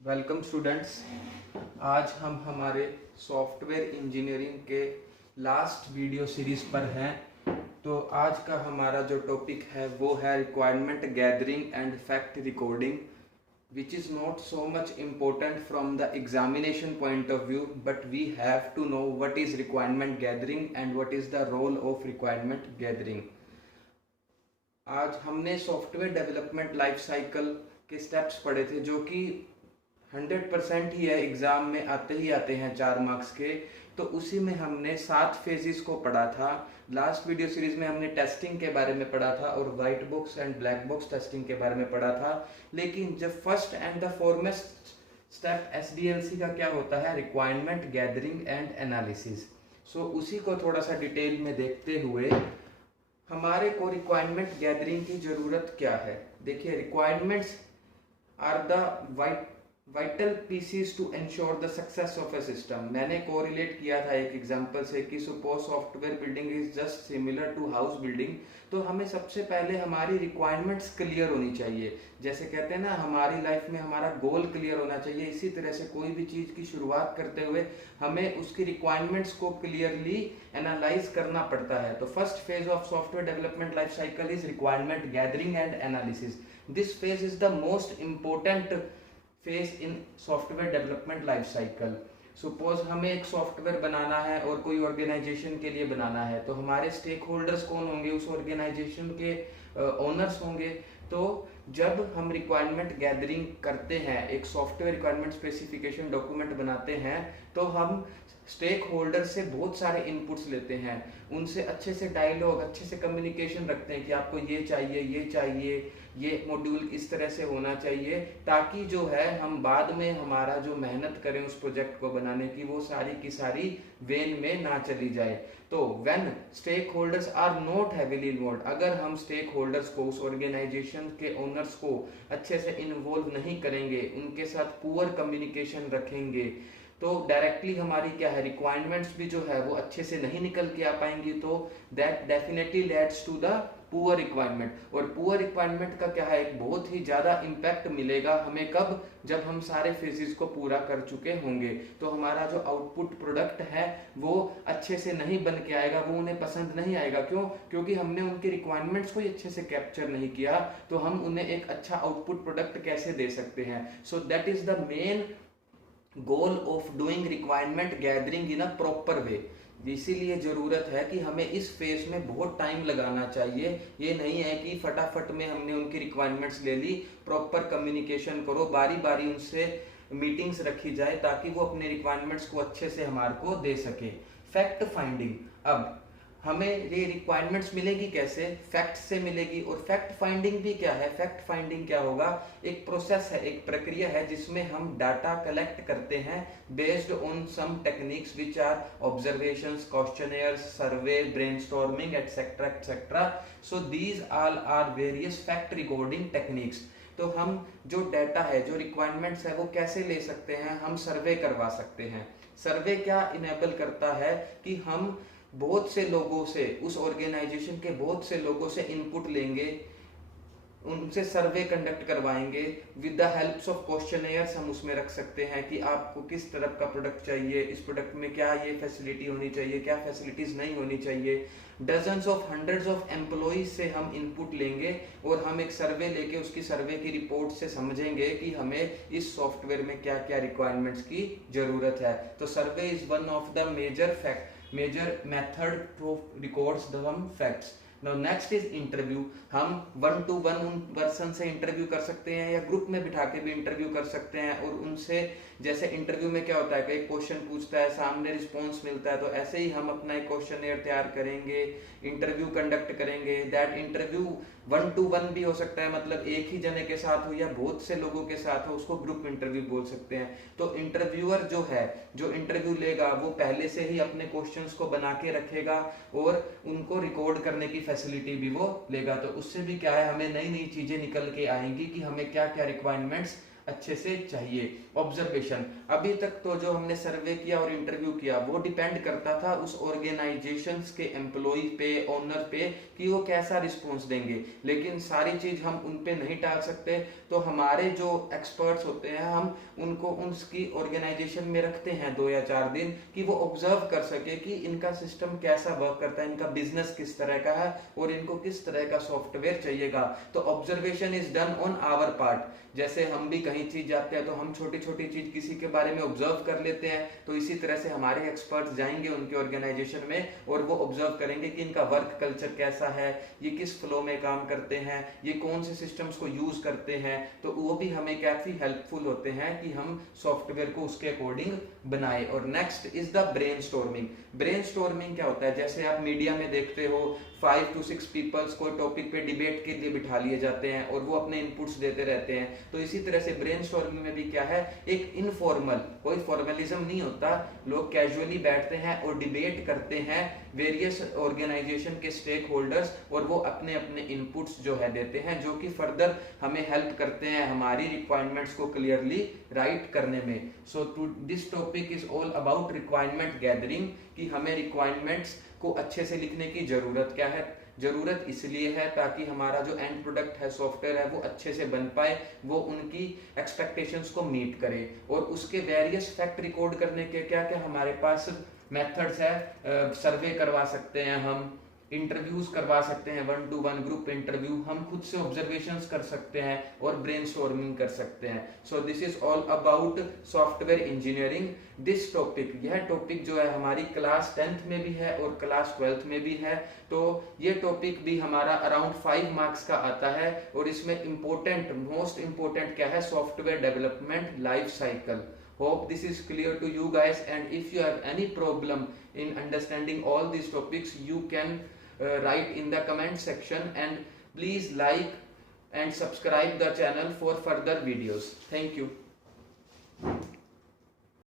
Welcome students. आज हम हमारे सॉफ्टवेयर इंजीनियरिंग के लास्ट वीडियो सीरीज पर हैं। तो आज का हमारा जो टॉपिक है वो है requirement gathering and fact recording, which is not so much important from the examination point of view, but we have to know what is requirement gathering and what is the role of requirement gathering. आज हमने software development life cycle के steps पढ़े थे जो कि 100% ही है, exam में आते हैं 4 मार्क्स के। तो उसी में हमने 7 फेजेस को पढ़ा था। लास्ट वीडियो सीरीज में हमने टेस्टिंग के बारे में पढ़ा था और white box and black box testing के बारे में पढ़ा था। लेकिन जब first and the foremost step SDLC का क्या होता है, रिक्वायरमेंट गैदरिंग एंड एनालिसिस। सो उसी को थोड़ा सा डिटेल में देखते हुए हमारे को रिक्वायरमेंट गैदरिंग की जरूरत क्या है। देखिए, requirements are the vital pieces to ensure the success of a system. मैंने कोरिलेट किया था एक एग्जांपल से कि suppose software building is just similar to house building. तो हमें सबसे पहले हमारी रिक्वायरमेंट्स क्लियर होनी चाहिए। जैसे कहते हैं ना, हमारी लाइफ में हमारा गोल क्लियर होना चाहिए। इसी तरह से कोई भी चीज की शुरुआत करते हुए हमें उसकी रिक्वायरमेंट्स को क्लियरली एनालाइज करना पड़ता है। तो first phase of software development life cycle is requirement gathering and analysis. This phase is the most important phase in software development life cycle. Suppose हमें एक सॉफ्टवेयर बनाना है और कोई ऑर्गेनाइजेशन के लिए बनाना है, तो हमारे स्टेक होल्डर्स कौन होंगे, उस ऑर्गेनाइजेशन के ओनर्स होंगे। तो जब हम रिक्वायरमेंट गैदरिंग करते हैं, एक सॉफ्टवेयर रिक्वायरमेंट स्पेसिफिकेशन डॉक्यूमेंट बनाते हैं, तो हम स्टेक होल्डर से बहुत सारे इनपुट्स लेते हैं, उनसे अच्छे से डायलॉग, अच्छे से कम्युनिकेशन रखते हैं कि आपको ये चाहिए, ये मॉड्यूल इस तरह से होना चाहिए, ताकि जो है हम बाद में हमारा जो मेहनत करें उस प्रोजेक्ट को बनाने की, वो सारी की सारी वेन में ना चली जाए। तो when stakeholders are not heavily involve, अगर हम स्टेक होल्डर्स को, उस ऑर्गेनाइजेशन के ओनर्स को अच्छे से इन्वॉल्व नहीं करेंगे, उनके साथ पुअर कम्युनिकेशन रखेंगे, तो डायरेक्टली हमारी क्या है, रिक्वायरमेंट्स भी जो है वो अच्छे से नहीं निकल के आ पाएंगी। तो that definitely leads to the poor requirement. और पुअर रिक्वायरमेंट का क्या है, एक बहुत ही ज्यादा इम्पैक्ट मिलेगा हमें कब, जब हम सारे फेजेस को पूरा कर चुके होंगे। तो हमारा जो आउटपुट प्रोडक्ट है वो अच्छे से नहीं बन के आएगा, वो उन्हें पसंद नहीं आएगा। क्यों? क्योंकि हमने उनकी रिक्वायरमेंट्स को अच्छे से कैप्चर नहीं किया, तो हम उन्हें एक अच्छा आउटपुट प्रोडक्ट कैसे दे सकते हैं। So that is the main goal of doing requirement gathering in a proper way. इसीलिए जरूरत है कि हमें इस फेज में बहुत टाइम लगाना चाहिए। ये नहीं है कि फटाफट में हमने उनकी रिक्वायरमेंट्स ले ली। प्रॉपर कम्युनिकेशन करो, बारी बारी उनसे मीटिंग्स रखी जाए ताकि वो अपने रिक्वायरमेंट्स को अच्छे से हमारे को दे सके। फैक्ट फाइंडिंग, अब हमें ये रिक्वायरमेंट्स मिलेगी कैसे, फैक्ट से मिलेगी। और फैक्ट फाइंडिंग भी क्या है, फैक्ट फाइंडिंग क्या होगा, एक प्रोसेस है, एक प्रक्रिया है जिसमें हम डाटा कलेक्ट करते हैं based on some techniques which are observations, questionnaires, survey, brainstorming etcetera etcetera. So these all are various fact recording techniques. तो हम जो डाटा है, जो रिक्वायरमेंट्स है, वो कैसे ले सकते हैं, हम सर्वे करवा सकते हैं। सर्वे क्या इनेबल करता है कि हम बहुत से लोगों से, उस ऑर्गेनाइजेशन के बहुत से लोगों से इनपुट लेंगे, उनसे सर्वे कंडक्ट करवाएंगे। With the helps of questionnaires हम उसमें रख सकते हैं कि आपको किस तरह का प्रोडक्ट चाहिए, इस प्रोडक्ट में क्या ये फैसिलिटी होनी चाहिए, क्या फैसिलिटीज नहीं होनी चाहिए। Dozens of hundreds of employees से हम इनपुट लेंगे और हम एक सर्वे लेके उसकी सर्वे की रिपोर्ट से समझेंगे कि हमें इस सॉफ्टवेयर में क्या क्या रिक्वायरमेंट्स की जरूरत है। तो survey is one of the major method to records the facts. Now next is interview. हम 1 to 1 उन पर्सन से इंटरव्यू कर सकते हैं या ग्रुप में बिठा के भी इंटरव्यू कर सकते हैं। और उनसे, जैसे इंटरव्यू में क्या होता है कि एक क्वेश्चन पूछता है, सामने रिस्पॉन्स मिलता है, तो ऐसे ही हम अपना एक क्वेश्चनेयर तैयार करेंगे, इंटरव्यू कंडक्ट करेंगे। दैट इंटरव्यू 1 to 1 भी हो सकता है, मतलब एक ही जने के साथ हो या बहुत से लोगों के साथ हो, उसको ग्रुप इंटरव्यू बोल सकते हैं। तो इंटरव्यूअर जो है, जो इंटरव्यू लेगा, वो पहले से ही अपने क्वेश्चंस को बना के रखेगा और उनको रिकॉर्ड करने की फैसिलिटी भी वो लेगा। तो उससे भी क्या है, हमें नई नई चीजें निकल के आएंगी कि हमें क्या क्या रिक्वायरमेंट्स अच्छे से चाहिए। ऑब्जर्वेशन, अभी तक तो जो हमने सर्वे किया और इंटरव्यू किया वो डिपेंड करता था उस ऑर्गेनाइजेशन के एम्प्लॉय पे, ओनर पे, कि वो कैसा रिस्पॉन्स देंगे, लेकिन सारी चीज हम उन पे नहीं टाल सकते। तो हमारे जो एक्सपर्ट्स होते हैं हम उनको उसकी ऑर्गेनाइजेशन में रखते हैं 2 या 4 दिन, कि वो ऑब्जर्व कर सके कि इनका सिस्टम कैसा वर्क करता है, इनका बिजनेस किस तरह का है और इनको किस तरह का सॉफ्टवेयर चाहिएगा। तो observation is done on our part. जैसे हम भी कहीं चीज जाते हैं तो हम छोटी छोटी चीज किसी के बारे में ऑब्जर्व कर लेते हैं, तो इसी तरह से हमारे एक्सपर्ट्स जाएंगे उनके ऑर्गेनाइजेशन में और वो ऑब्जर्व करेंगे कि इनका वर्क कल्चर कैसा है, ये किस फ्लो में काम करते हैं, ये कौन से सिस्टम्स को यूज करते हैं। तो वो भी हमें काफी हेल्पफुल होते हैं कि हम सॉफ्टवेयर को उसके अकॉर्डिंग बनाए। और next is the brainstorming. Brainstorming क्या होता है, जैसे आप मीडिया में देखते हो 5 to 6 पीपल्स कोई टॉपिक पे डिबेट के लिए बिठा लिए जाते हैं और वो अपने इनपुट्स देते रहते हैं। तो इसी तरह से ब्रेनस्टॉर्मिंग में भी क्या है, एक इनफॉर्मल, कोई फॉर्मलिज्म नहीं होता, लोग कैजुअली बैठते हैं और डिबेट करते हैं वेरियस ऑर्गेनाइजेशन के स्टेक होल्डर्स, और वो अपने अपने इनपुट्स जो है देते हैं, जो कि फर्दर हमें हेल्प करते हैं हमारी रिक्वायरमेंट्स को क्लियरली राइट करने में। So to this topic is all about requirement gathering, कि हमें रिक्वायरमेंट्स को अच्छे से लिखने की जरूरत क्या है। जरूरत इसलिए है ताकि हमारा जो एंड प्रोडक्ट है, सॉफ्टवेयर है, वो अच्छे से बन पाए, वो उनकी एक्सपेक्टेशंस को मीट करे। और उसके वेरियस फैक्ट रिकॉर्ड करने के क्या क्या हमारे पास मेथड्स है, सर्वे करवा सकते हैं हम, इंटरव्यूज करवा सकते हैं, 1 to 1 ग्रुप इंटरव्यू, हम खुद से ऑब्जर्वेशंस कर सकते हैं और ब्रेनस्टॉर्मिंग कर सकते हैं। So this is all about software engineering. This topic, यह टॉपिक जो है हमारी क्लास 10th में भी है और क्लास 12th में भी है। तो ये टॉपिक भी हमारा अराउंड 5 मार्क्स का आता है और इसमें इंपॉर्टेंट, मोस्ट इंपॉर्टेंट क्या है, software development life cycle. Hope this is clear to you guys, and if you have any problem in understanding all these topics, you can write in the comment section, and please like and subscribe the channel for further videos. Thank you.